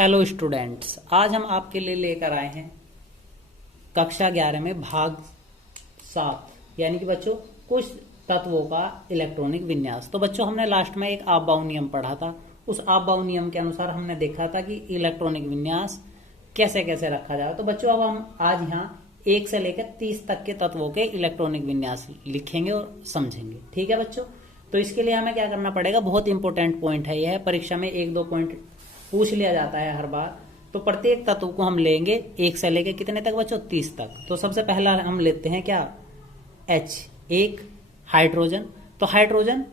Hello students, आज हम आपके लिए लेकर आए हैं कक्षा 11 में भाग 7 यानी कि बच्चों कुछ तत्वों का इलेक्ट्रॉनिक विन्यास। तो बच्चों हमने लास्ट में एक आप-बाऊ नियम पढ़ा था। उस आप-बाऊ नियम के अनुसार हमने देखा था कि इलेक्ट्रॉनिक विन्यास कैसे कैसे रखा जाए। तो बच्चों अब हम आज यहाँ 1 से लेकर 30 तक के तत्वों के इलेक्ट्रॉनिक विन्यास लिखेंगे और समझेंगे। ठीक है बच्चों, तो इसके लिए हमें क्या करना पड़ेगा, बहुत इंपॉर्टेंट पॉइंट है यह, परीक्षा में 1-2 पॉइंट पूछ लिया जाता है हर बार। तो प्रत्येक तत्व को हम लेंगे 1 से लेके कितने तक बच्चों, 30 तक। तो सबसे पहला हम लेते हैं क्या, H, एक हाइड्रोजन। तो हाइड्रोजन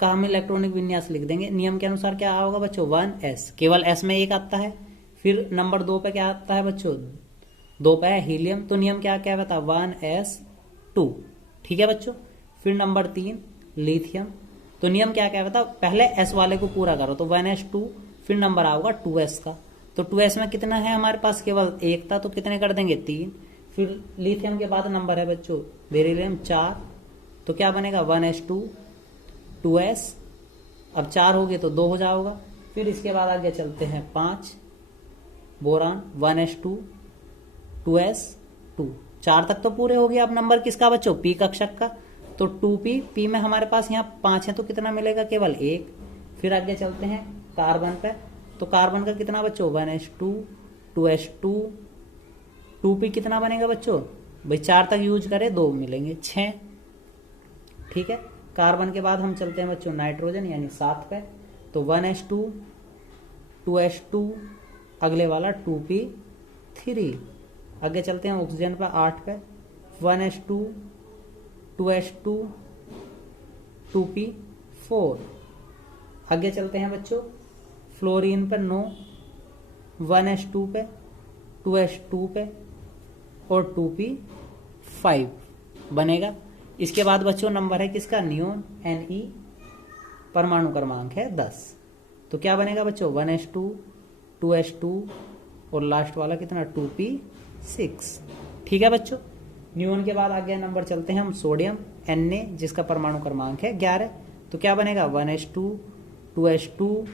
का हम इलेक्ट्रॉनिक विन्यास लिख देंगे। नियम के अनुसार क्या होगा बच्चों, 1s, केवल s में एक आता है। फिर नंबर 2 पे क्या आता है बच्चों, 2 पे है हीलियम। तो नियम क्या क्या बता, 1s2। ठीक है बच्चों। फिर नंबर 3 लिथियम। तो नियम क्या क्या बता, पहले s वाले को पूरा करो, तो 1s2, फिर नंबर आएगा 2s का। तो 2s में कितना है हमारे पास, केवल एक था, तो कितने कर देंगे, 3। फिर लिथियम के बाद नंबर है बच्चों बेरिलियम 4। तो क्या बनेगा, 1s2 2s। अब 4 हो गए तो 2 हो जाएगा। फिर इसके बाद आगे चलते हैं 5 बोरान, 1s2 2s2। 4 तक तो पूरे हो गए। अब नंबर किसका बच्चों, पी कक्षक का। तो 2p, पी में हमारे पास यहाँ 5 है, तो कितना मिलेगा, केवल 1। फिर आगे चलते हैं कार्बन पे। तो कार्बन का कितना बच्चों, 1s2 2s2 2p कितना बनेगा बच्चों, भाई 4 तक यूज करें 2 मिलेंगे, 6। ठीक है। कार्बन के बाद हम चलते हैं बच्चों नाइट्रोजन यानी 7 पे। तो 1s2 2s2, अगले वाला 2p3। आगे चलते हैं ऑक्सीजन पे 8 पे, 1s2 2s2 2p4। आगे चलते हैं बच्चों फ्लोरीन पर 9, 1s2 पे 2s2 पे और 2p5 बनेगा। इसके बाद बच्चों नंबर है किसका, नियोन, Ne, परमाणु क्रमांक है 10। तो क्या बनेगा बच्चों, 1s2 2s2 और लास्ट वाला कितना, 2p6। ठीक है बच्चों। नियोन के बाद आगे नंबर चलते हैं हम सोडियम, Na, जिसका परमाणु क्रमांक है 11। तो क्या बनेगा, 1s2 2s2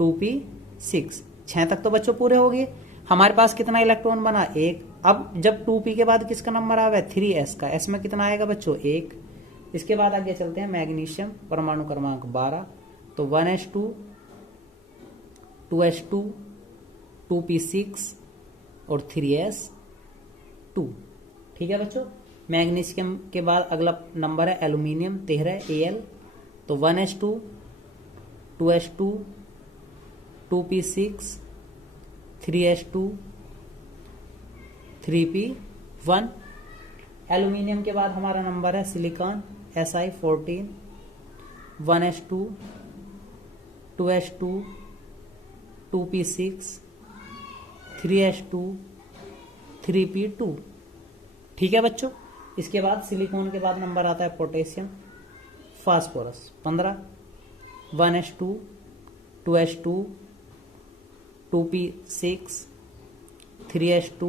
2p6। 6 तक तो बच्चों पूरे हो गए। हमारे पास कितना इलेक्ट्रॉन बना, 1। अब जब 2p के बाद किसका नंबर आ रहा है, 3s का। s में कितना आएगा बच्चों, 1। इसके बाद आगे चलते हैं मैग्नीशियम, परमाणु क्रमांक 12। तो 1s2 2s2 2p6 और 3s2। ठीक है बच्चों। मैग्नीशियम के बाद अगला नंबर है एल्यूमिनियम 13 Al। तो 1s2 2s2 2p6 3s2 3p1। Aluminium के बाद हमारा नंबर है silicon Si14। 1s2 2s2 2p6 3s2 3p2। ठीक है बच्चों। इसके बाद सिलिकॉन के बाद नंबर आता है potassium, phosphorus 15। 1s2 2s2 2p6 3s2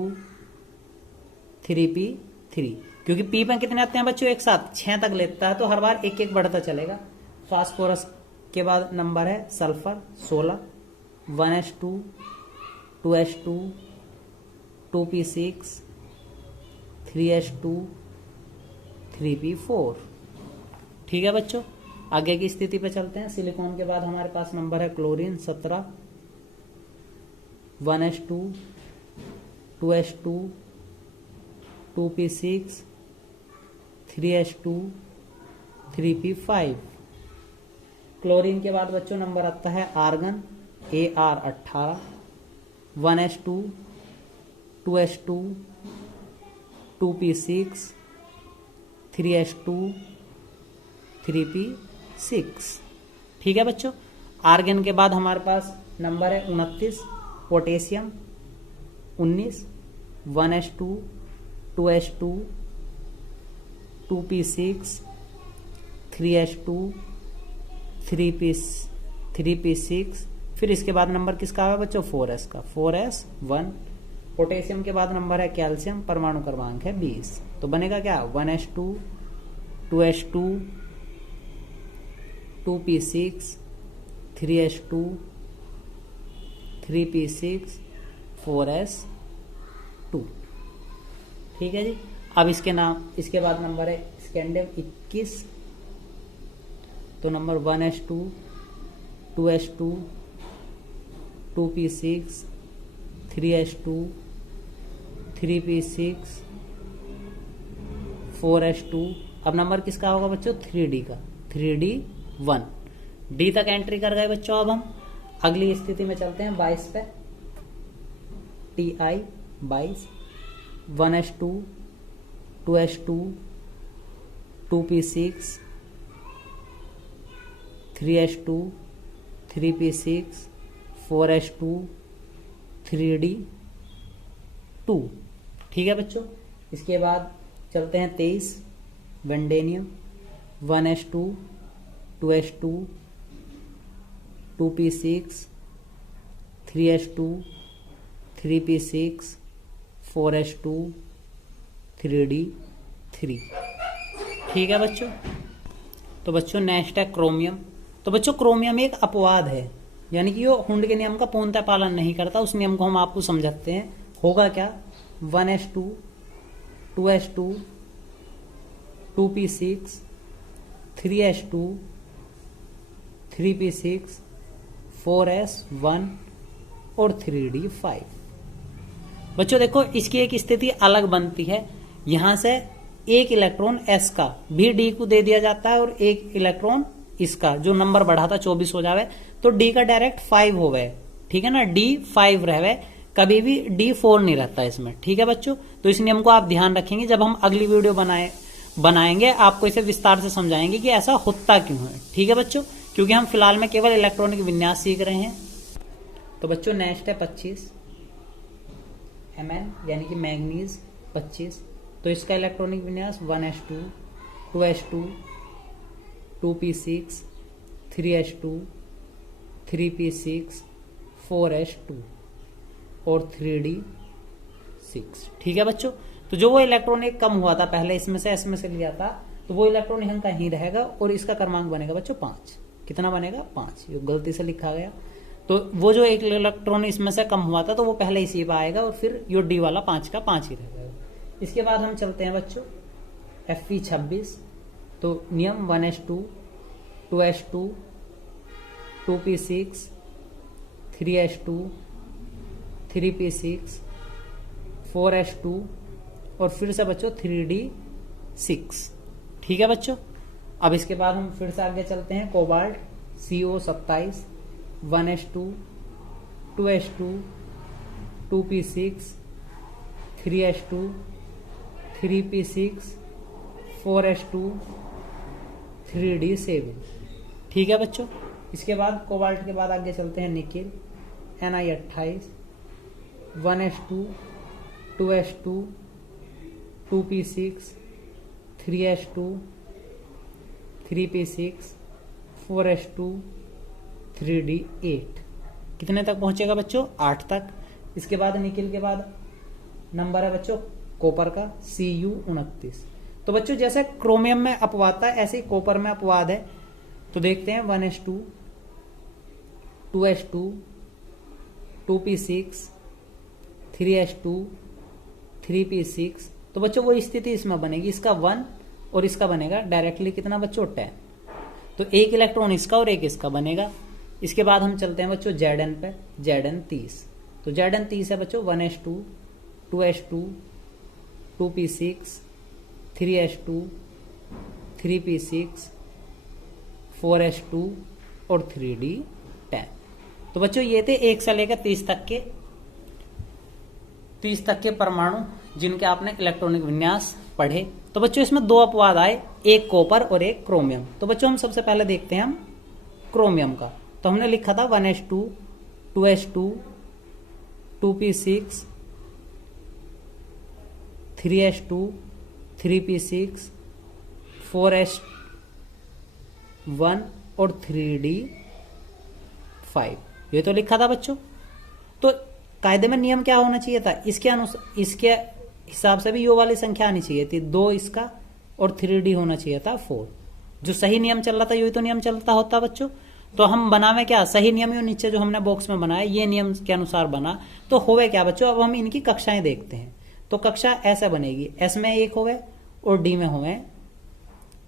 3p3। क्योंकि पी में कितने आते हैं बच्चों, एक साथ 6 तक लेता है, तो हर बार एक एक बढ़ता चलेगा। फास्फोरस के बाद नंबर है sulphur 16। 1s2 2s2 2p6 3s2 3p4। ठीक है बच्चों। आगे की स्थिति पे चलते हैं। सिलिकॉन के बाद हमारे पास नंबर है chlorine 17। 1s2 2s2 2p6 3s2 3p5। Chlorine के बाद बच्चों नंबर आता है argon Ar18। 1s2 2s2 2p6 3s2 3p6। ठीक है बच्चों। आर्गन के बाद हमारे पास नंबर है 29 potassium 19। 1s2 2s2 2p6 3s2 3p6। फिर इसके बाद नंबर किसका है बच्चों, 4s का, 4s1। पोटेशियम के बाद नंबर है कैल्शियम, परमाणु क्रमांक है 20। तो बनेगा क्या, 1s2 2s2 2p6 3s2 3p6 4s2। ठीक है जी। अब इसके बाद नंबर है स्कैंडियम 21, तो number 1s2 2s2 2p6 3s2 3p6 4s2। अब नंबर किसका होगा बच्चों? 3d का, 3d1। डी तक एंट्री कर गए बच्चों। अब हम अगली स्थिति में चलते हैं 22 पे। Ti 22 1s2 2s2 2p6 3s2 3p6 4s2 3d2। ठीक है बच्चों। इसके बाद चलते हैं 23 वेंडेनियम 1s2 2s2 2p6 3s2 3p6 4s2 3d3। ठीक है बच्चों। तो बच्चों नेक्स्ट है क्रोमियम। तो बच्चों क्रोमियम एक अपवाद है, यानी कि वो हुंड के नियम का पूर्णतः पालन नहीं करता। उस नियम को हम आपको समझाते हैं। होगा क्या? 1s2 2s2 2p6 3s2 3p6 4s1 और 3d5। बच्चों देखो, इसकी एक स्थिति अलग बनती है। यहां से एक इलेक्ट्रॉन s का भी d को दे दिया जाता है और एक इलेक्ट्रॉन इसका, जो नंबर बढ़ा था 24 हो जावे, तो d का डायरेक्ट 5 हो गए। ठीक है ना, d 5 रहे, कभी भी d 4 नहीं रहता इसमें। ठीक है बच्चों। तो इस नियम को आप ध्यान रखेंगे। जब हम अगली वीडियो बनाएंगे आपको इसे विस्तार से समझाएंगे कि ऐसा होता क्यों है। ठीक है बच्चों, क्योंकि हम फिलहाल में केवल इलेक्ट्रॉनिक विन्यास सीख रहे हैं। तो बच्चों नेक्स्ट है 25 Mn, यानी कि मैंगनीज 25। तो इसका इलेक्ट्रॉनिक विन्यास 1s2 2s2 2p6 3s2 3p6 4s2 और 3d6। ठीक है बच्चों। तो जो वो इलेक्ट्रॉन एक कम हुआ था पहले, इसमें से लिया था, तो वो इलेक्ट्रॉन यहाँ कहीं रहेगा और इसका क्रमांक बनेगा बच्चों 5। कितना बनेगा? 5। ये गलती से लिखा गया। तो वो जो एक इलेक्ट्रॉन इसमें से कम हुआ था, तो वो पहले इसी पे आएगा और फिर यो डी वाला 5 का 5 ही रहेगा। इसके बाद हम चलते हैं बच्चों Fe26। तो नियम 1s2 2s2 2p6 3s2 3p6 4s2 और फिर से बच्चों 3d6। ठीक है बच्चों। अब इसके बाद हम फिर से आगे चलते हैं cobalt CO27 1s2 2s2 2p6 3s2 3p6 4s2 3d7। ठीक है बच्चों। इसके बाद कोबाल्ट के बाद आगे चलते हैं nickel Ni28 1s2 2s2 2p6 3s2 3p6 4s2 3d8। कितने तक पहुंचेगा बच्चों? 8 तक। इसके बाद निकिल के बाद नंबर है बच्चों कॉपर का Cu29। तो बच्चों जैसे क्रोमियम में अपवाद था, ऐसे ही कॉपर में अपवाद है। तो देखते हैं 1s2 2s2 2p6 3s2 3p6। तो बच्चों वो स्थिति इसमें बनेगी, इसका 1 और इसका बनेगा डायरेक्टली कितना बच्चों? 10। तो एक इलेक्ट्रॉन इसका और एक इसका बनेगा। इसके बाद हम चलते हैं बच्चों Zn पे, Zn30। तो Zn30 है बच्चों 1s2 2s2 2p6 3s2 3p6 4s2 और 3d10। तो बच्चों ये थे 1 से लेकर 30 तक के परमाणु जिनके आपने इलेक्ट्रॉनिक विन्यास पढ़े। तो बच्चों इसमें 2 अपवाद आए, एक कॉपर और एक क्रोमियम। तो बच्चों हम सबसे पहले देखते हैं हम क्रोमियम का। तो हमने लिखा था 1s2 2s2 2p6 3s2 3p6 4s1 और 3d5। ये तो लिखा था बच्चों। तो कायदे में नियम क्या होना चाहिए था? इसके हिसाब से भी यो वाली संख्या आनी चाहिए थी, 2 इसका और 3d होना चाहिए था 4। जो सही नियम चल रहा था यही तो नियम चलता होता बच्चों। तो हम बनावे क्या, सही नियम यो नीचे जो हमने बॉक्स में बनाया ये नियम के अनुसार बना। तो होवे क्या बच्चों, अब हम इनकी कक्षाएं देखते हैं। तो कक्षा ऐसे बनेगी, एस में 1 होवे और डी में होवे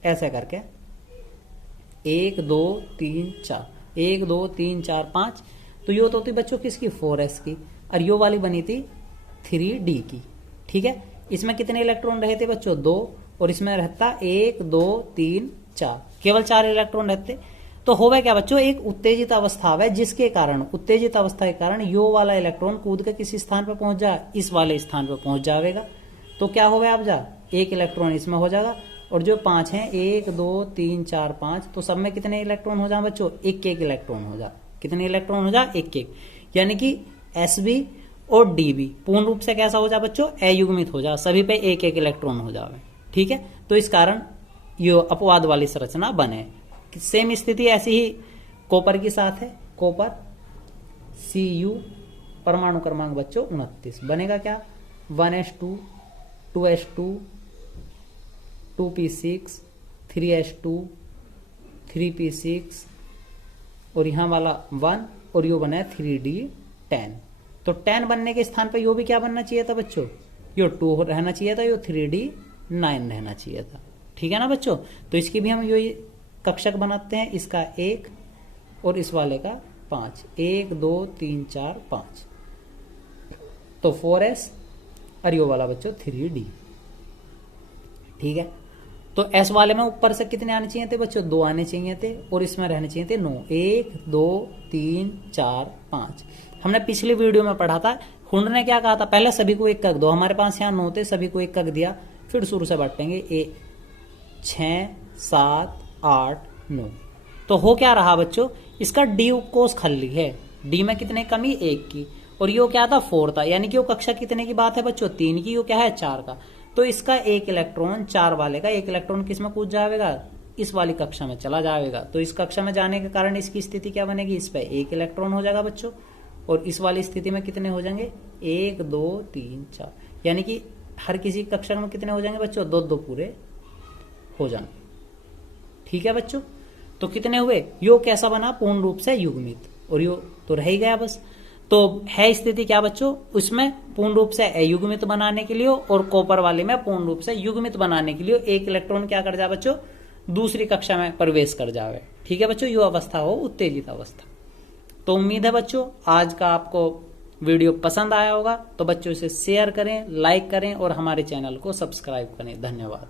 ऐसे करके 1 2 3 4, 1 2 3 4 5। तो यो तो होती बच्चों किसकी, 4s की, और यो वाली बनी थी 3d की। ठीक है, इसमें कितने इलेक्ट्रॉन रहे थे बच्चों, 2, और इसमें रहता 1 2 3 4, केवल 4 इलेक्ट्रॉन रहते। तो होवे क्या बच्चों, एक उत्तेजित अवस्था है जिसके कारण, उत्तेजित अवस्था के कारण यो वाला इलेक्ट्रॉन कूद के किसी स्थान पर पहुंच जा, इस वाले स्थान पर पहुंच जाएगा। तो क्या होवे अब जा, एक इलेक्ट्रॉन इसमें हो जाएगा, और जो 5 हैं 1 2 3 4 5, तो सब में कितने इलेक्ट्रॉन हो जाए बच्चों, 1 इलेक्ट्रॉन हो जा। कितने इलेक्ट्रॉन हो जा, 1, यानी कि Sb और Db पूर्ण रूप से कैसा हो जा बच्चों, अयुग्मित हो जा, सभी पे 1 इलेक्ट्रॉन हो जावे। ठीक है, तो इस कारण यो अपवाद वाली संरचना बने। सेम स्थिति ऐसी ही कॉपर के साथ है, कॉपर Cu परमाणु क्रमांक बच्चों 29 बनेगा क्या, 1s2 2s2 2p6 3s2 3p6, और यहां वाला 1, और यो बना है 3d10। तो 10 बनने के स्थान पर यो भी क्या बनना चाहिए था बच्चों, यो 2 रहना चाहिए था, यो 3d9 रहना चाहिए था। ठीक है ना बच्चों, तो इसकी भी हम यो कक्षक बनाते हैं, इसका 1 और इस वाले का 5, 1 2 3 4 5, तो 4s, और यो वाला बच्चों 3d। ठीक है, तो S वाले में ऊपर से कितने आने चाहिए थे बच्चों, 2 आने चाहिए थे, और इसमें रहने चाहिए थे 9, 1 2 3 4 5। हमने पिछली वीडियो में पढ़ा था, हुंड ने क्या कहा था, पहले सभी को 1 कक दो, हमारे पास यहाँ 9 थे, सभी को 1 कक दिया, फिर शुरू से बांटेंगे 6 7 8 9। तो हो क्या रहा बच्चों, इसका डी कोष खाली है, डी में कितने कमी, 1 की, और यो क्या था 4 था, यानी कि वो कक्षा कितने की बात है बच्चों, 3 की, यो क्या है 4 का। तो इसका 1 इलेक्ट्रॉन, 4 वाले का 1 इलेक्ट्रॉन किस में कूद जाएगा, इस वाली कक्षा में चला जाएगा। तो इस कक्षा में जाने के कारण इसकी स्थिति क्या बनेगी, इस पे 1 इलेक्ट्रॉन हो जाएगा बच्चों, और इस वाली स्थिति में कितने हो जाएंगे, 1 2 3 4, यानी कि हर किसी कक्षा में कितने हो जाएंगे बच्चों, 2 2 पूरे हो जाएंगे। ठीक है बच्चों, तो कितने हुए, यो कैसा बना, पूर्ण रूप से युग्मित, और यो तो रह ही गया बस। तो है स्थिति क्या बच्चों, उसमें पूर्ण रूप से अयुग्मित बनाने के लिए, और कॉपर वाले में पूर्ण रूप से युग्मित बनाने के लिए 1 इलेक्ट्रॉन क्या कर जाए बच्चों, दूसरी कक्षा में प्रवेश कर जावे। ठीक है बच्चों, यो अवस्था हो उत्तेजित अवस्था। तो उम्मीद है बच्चों आज का आपको वीडियो पसंद आया होगा, तो बच्चों इसे शेयर करें, लाइक करें, और हमारे चैनल को सब्सक्राइब करें। धन्यवाद।